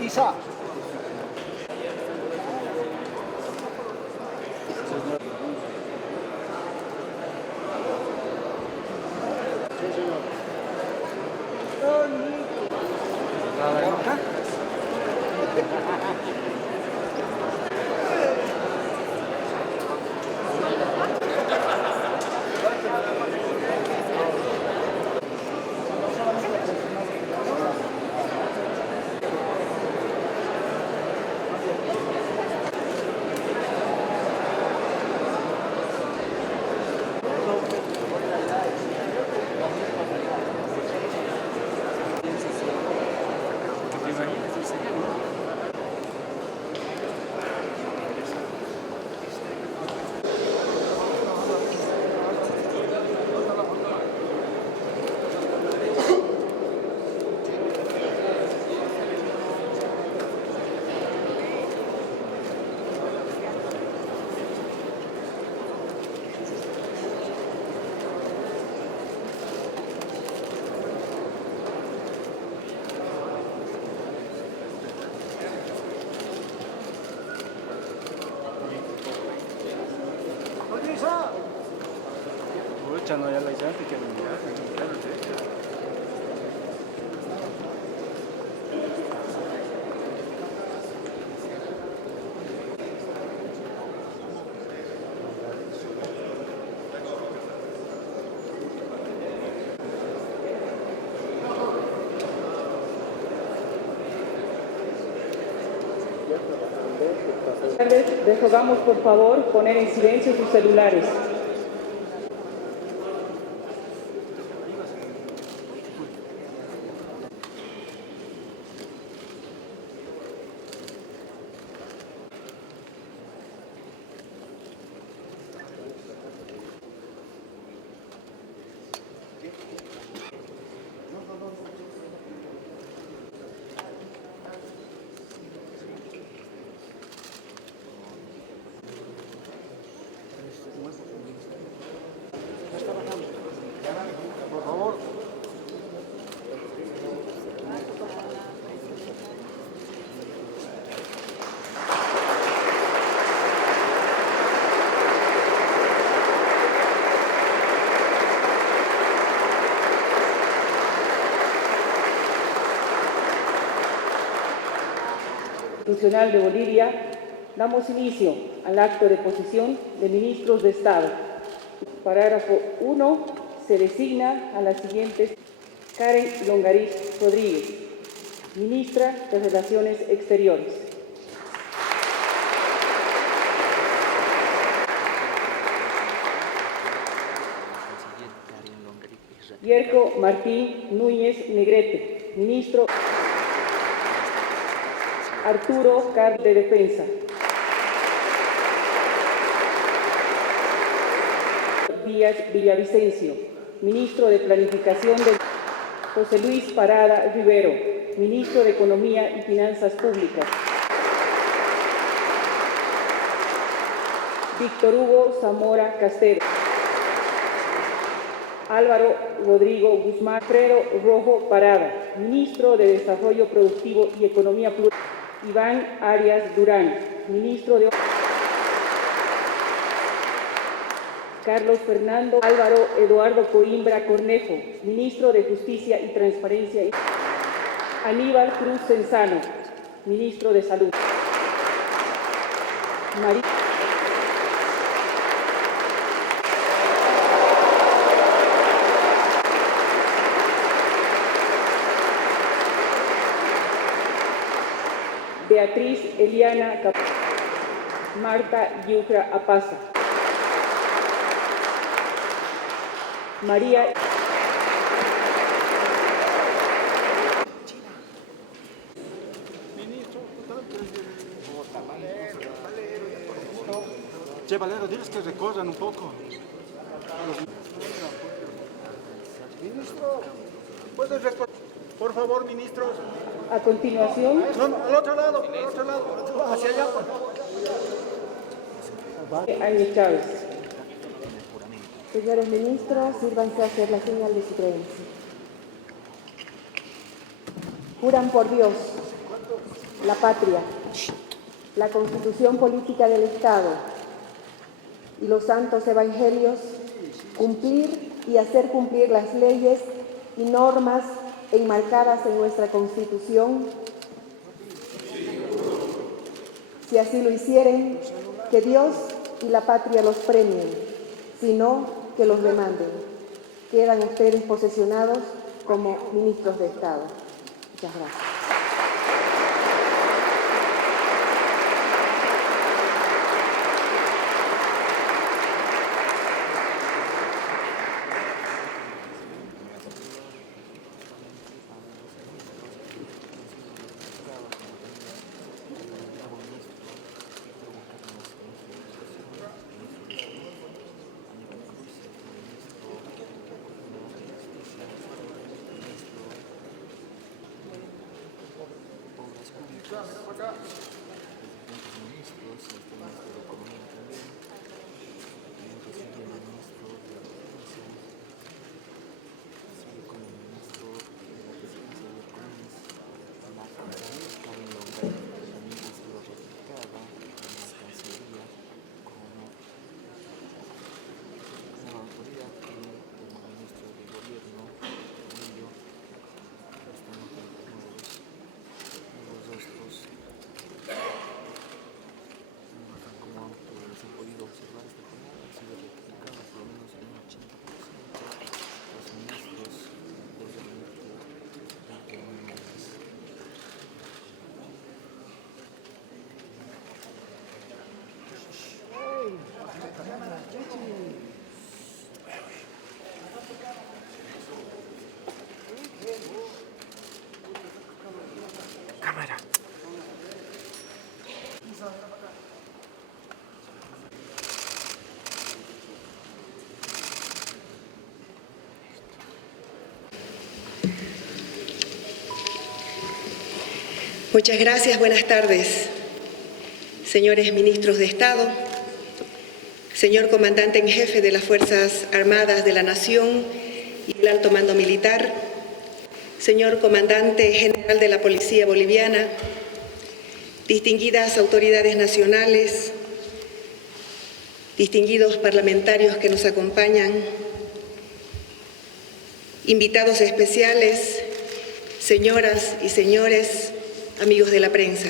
Isa. C'hanno la gente che non Les rogamos por favor poner en silencio sus celulares. Por favor. Constitucional de Bolivia, damos inicio al acto de posesión de ministros de Estado. Parágrafo 1. Se designa a las siguientes: Karen Longariz Rodríguez, ministra de Relaciones Exteriores. Yerko Martín Núñez Negrete, ministro. Arturo Car de Defensa. Díaz Villavicencio, ministro de Planificación de José Luis Parada Rivero, ministro de Economía y Finanzas Públicas. Víctor Hugo Zamora Castero. Álvaro Rodrigo Guzmán. Alfredo Rojo Parada, ministro de Desarrollo Productivo y Economía Plural. Iván Arias Durán, ministro de... Carlos Fernando Álvaro Eduardo Coimbra Cornejo, ministro de Justicia y Transparencia. Aníbal Cruz Cenzano, ministro de Salud. María Beatriz Eliana Marta Yucra Apaza. María Che, Valero, diles que recorran un poco. Ministro, ¿puedes responder? Por favor, ministros. a continuación. No, al otro lado, hacia allá, por favor. Ángel Chávez. Señores ministros, sírvanse a hacer la señal de su creencia. Juran por Dios, la patria, la Constitución Política del Estado y los santos evangelios, cumplir y hacer cumplir las leyes y normas enmarcadas en nuestra Constitución. Si así lo hicieren, que Dios y la patria los premien, si no, que los demanden. Quedan ustedes posesionados como ministros de Estado. Muchas gracias. Muchas gracias, buenas tardes, señores ministros de Estado, señor comandante en jefe de las Fuerzas Armadas de la Nación y el Alto Mando Militar, señor comandante general de la Policía Boliviana, distinguidas autoridades nacionales, distinguidos parlamentarios que nos acompañan, invitados especiales, señoras y señores, amigos de la prensa.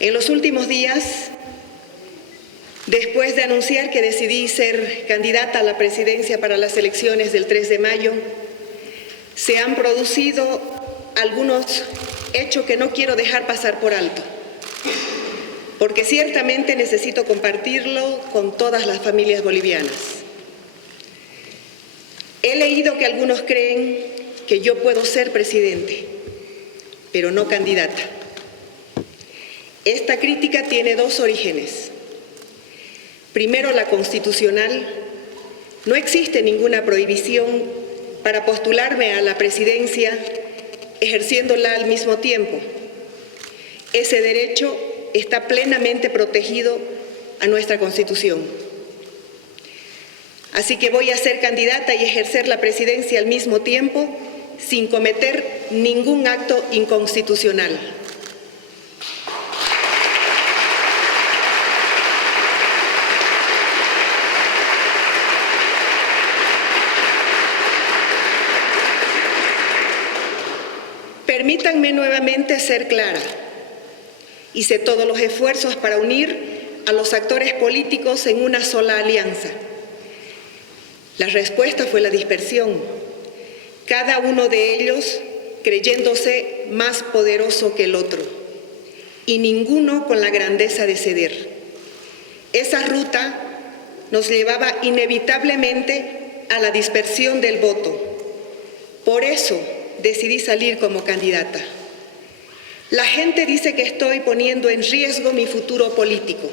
En los últimos días, después de anunciar que decidí ser candidata a la presidencia para las elecciones del 3 de mayo, se han producido algunos hechos que no quiero dejar pasar por alto, porque ciertamente necesito compartirlo con todas las familias bolivianas. He leído que algunos creen que yo puedo ser presidente, pero no candidata. Esta crítica tiene dos orígenes. Primero, la constitucional. No existe ninguna prohibición para postularme a la presidencia ejerciéndola al mismo tiempo. Ese derecho está plenamente protegido a nuestra Constitución. Así que voy a ser candidata y ejercer la presidencia al mismo tiempo sin cometer ningún acto inconstitucional. Permítanme nuevamente ser clara. Hice todos los esfuerzos para unir a los actores políticos en una sola alianza. La respuesta fue la dispersión, cada uno de ellos creyéndose más poderoso que el otro, y ninguno con la grandeza de ceder. Esa ruta nos llevaba inevitablemente a la dispersión del voto. Por eso decidí salir como candidata. La gente dice que estoy poniendo en riesgo mi futuro político.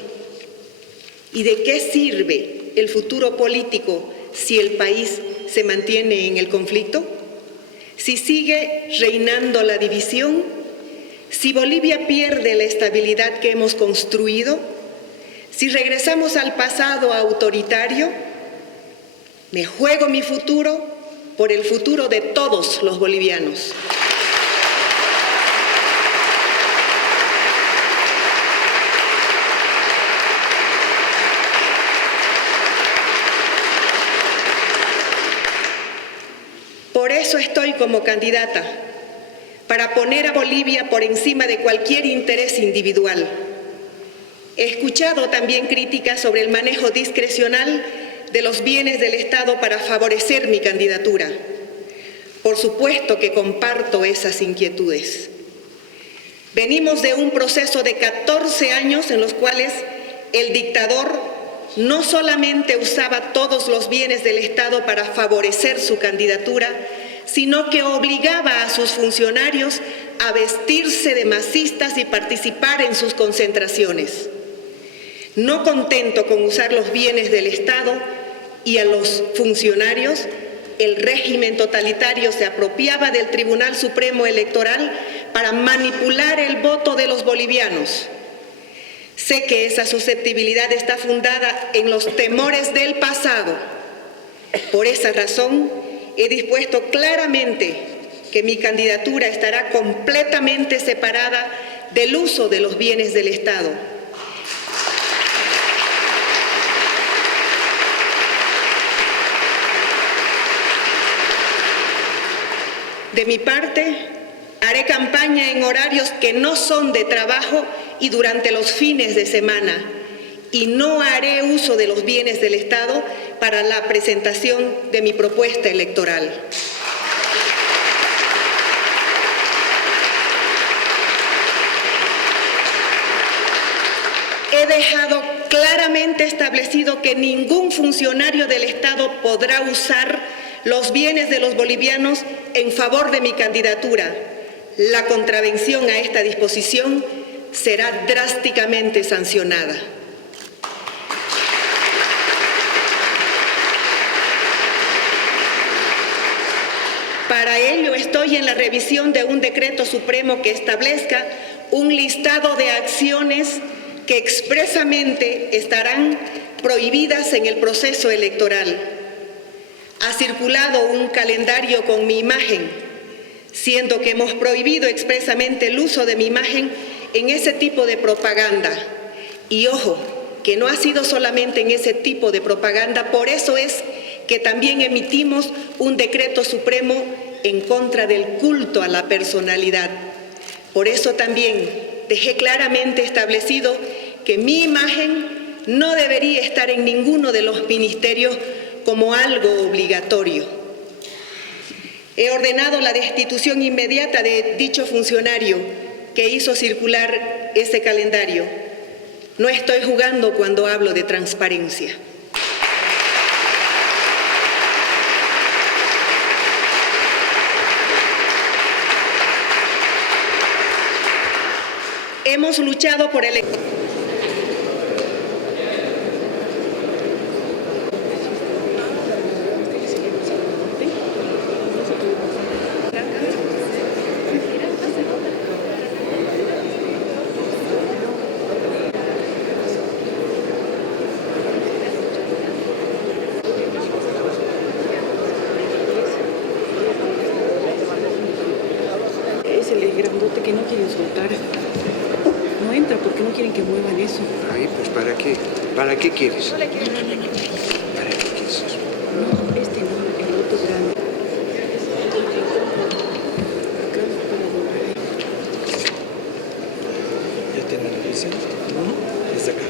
¿Y de qué sirve el futuro político si el país se mantiene en el conflicto? Si sigue reinando la división, si Bolivia pierde la estabilidad que hemos construido, Si regresamos al pasado autoritario, me juego mi futuro por el futuro de todos los bolivianos. Por eso estoy como candidata, para poner a Bolivia por encima de cualquier interés individual. He escuchado también críticas sobre el manejo discrecional de los bienes del Estado para favorecer mi candidatura. Por supuesto que comparto esas inquietudes. Venimos de un proceso de 14 años en los cuales el dictador no solamente usaba todos los bienes del Estado para favorecer su candidatura, sino que obligaba a sus funcionarios a vestirse de masistas y participar en sus concentraciones. No contento con usar los bienes del Estado y a los funcionarios, el régimen totalitario se apropiaba del Tribunal Supremo Electoral para manipular el voto de los bolivianos. Sé que esa susceptibilidad está fundada en los temores del pasado. Por esa razón, he dispuesto claramente que mi candidatura estará completamente separada del uso de los bienes del Estado. De mi parte, haré campaña en horarios que no son de trabajo y durante los fines de semana, y no haré uso de los bienes del Estado para la presentación de mi propuesta electoral. He dejado claramente establecido que ningún funcionario del Estado podrá usar los bienes de los bolivianos en favor de mi candidatura. La contravención a esta disposición será drásticamente sancionada. Para ello estoy en la revisión de un decreto supremo que establezca un listado de acciones que expresamente estarán prohibidas en el proceso electoral. Ha circulado un calendario con mi imagen, siendo que hemos prohibido expresamente el uso de mi imagen en ese tipo de propaganda. Y ojo, que no ha sido solamente en ese tipo de propaganda, por eso es que también emitimos un decreto supremo en contra del culto a la personalidad. Por eso también dejé claramente establecido que mi imagen no debería estar en ninguno de los ministerios como algo obligatorio. He ordenado la destitución inmediata de dicho funcionario que hizo circular ese calendario. No estoy jugando cuando hablo de transparencia. Hemos luchado por el... Es el grandote que no quieren soltar. No entra porque no quieren que muevan eso. Ay, pues ¿para qué? ¿Para qué quieres? No le quieren. ¿Para qué quieres eso? No, este no, el otro grande. ¿Ya te analizan? No. Desde acá.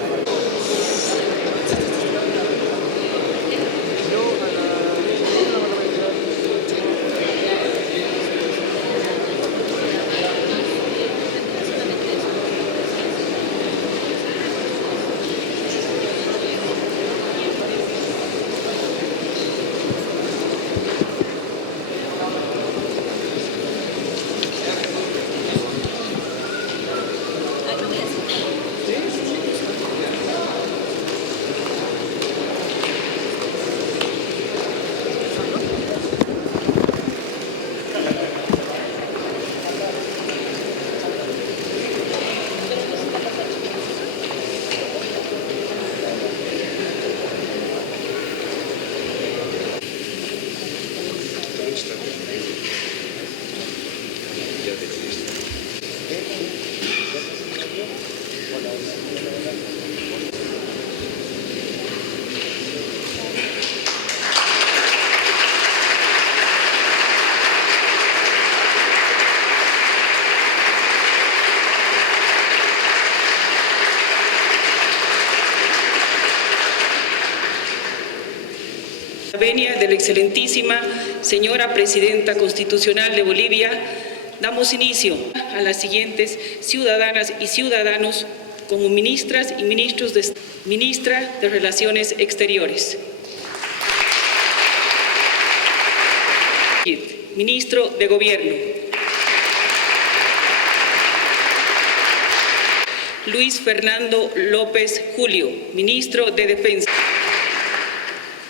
venia de la excelentísima señora Presidenta Constitucional de Bolivia, damos inicio a las siguientes ciudadanas y ciudadanos como ministras y ministros de Ministra de Relaciones Exteriores. Ministro de Gobierno. Luis Fernando López Julio, Ministro de Defensa.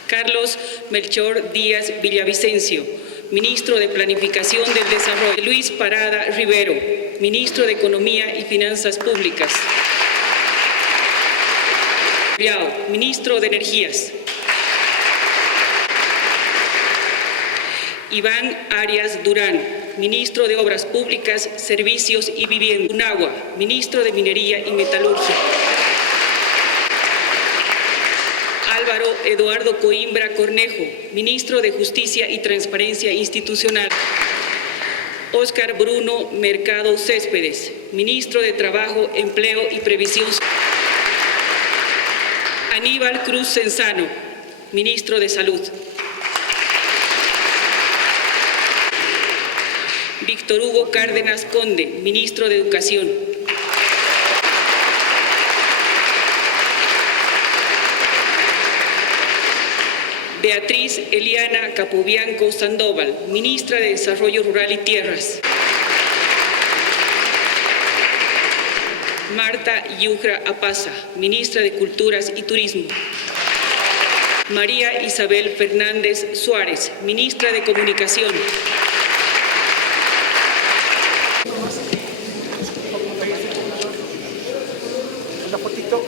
Carlos Melchor Díaz Villavicencio, Ministro de Planificación del Desarrollo. Luis Parada Rivero, Ministro de Economía y Finanzas Públicas. Ministro de Energías. Iván Arias Durán, Ministro de Obras Públicas, Servicios y Vivienda. Unagua, Ministro de Minería y Metalurgia. Álvaro Eduardo Coimbra Cornejo, Ministro de Justicia y Transparencia Institucional. Óscar Bruno Mercado Céspedes, Ministro de Trabajo, Empleo y Previsión Social. Aníbal Cruz Cenzano, Ministro de Salud. Víctor Hugo Cárdenas Conde, Ministro de Educación. Beatriz Eliana Capobianco Sandoval, Ministra de Desarrollo Rural y Tierras. Marta Yujra Apaza, Ministra de Culturas y Turismo. María Isabel Fernández Suárez, Ministra de Comunicación. Una fotito.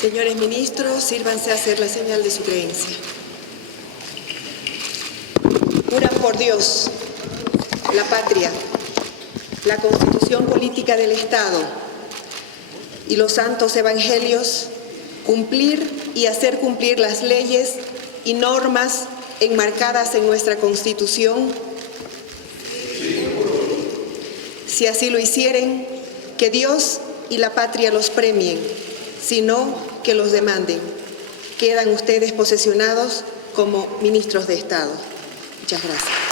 Señores ministros, sírvanse a hacer la señal de su creencia. Juran por Dios, la patria, la Constitución Política del Estado y los santos evangelios, cumplir y hacer cumplir las leyes y normas enmarcadas en nuestra Constitución. Si así lo hicieren, que Dios y la patria los premien, sino que los demanden. Quedan ustedes posesionados como ministros de Estado. Muchas gracias.